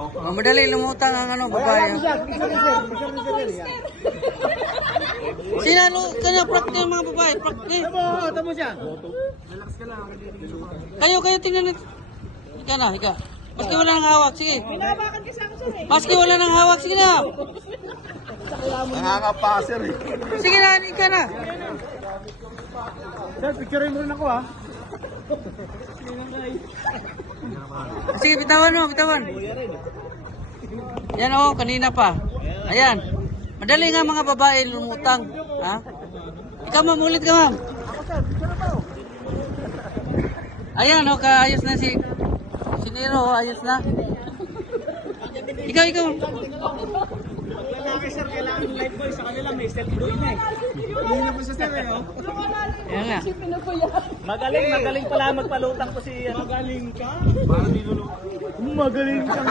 Oh, madali lumutang ang ano, babae. Sinalo, kanya practice mga babae, practice. Tamo siya. Kayo tingnan natin. Ika na, ika. Maski wala nang hawak, sige. Binabakan kasi ako sir eh. Maski wala nang hawak, sige na. Nakakapaser eh. Sige na, ika na. Sir, picturein mo rin ako ha. Sige, bitawan mo, bitawan. Yan oh, kanina pa. Ayan. Madali nga mga babae lumutang. Ha? Ikaw ma'am, ulit ka ma'am. Ayan oh, kaayos na si Nero, oh, ayos na. Ikaw. Lalaki sir, kailangan ng life boy sa kanila may step boy na eh. Hindi na po sa sir eh oh. Ayan nga. Magaling pala magpalutang ko si Magaling ka? Magaling kang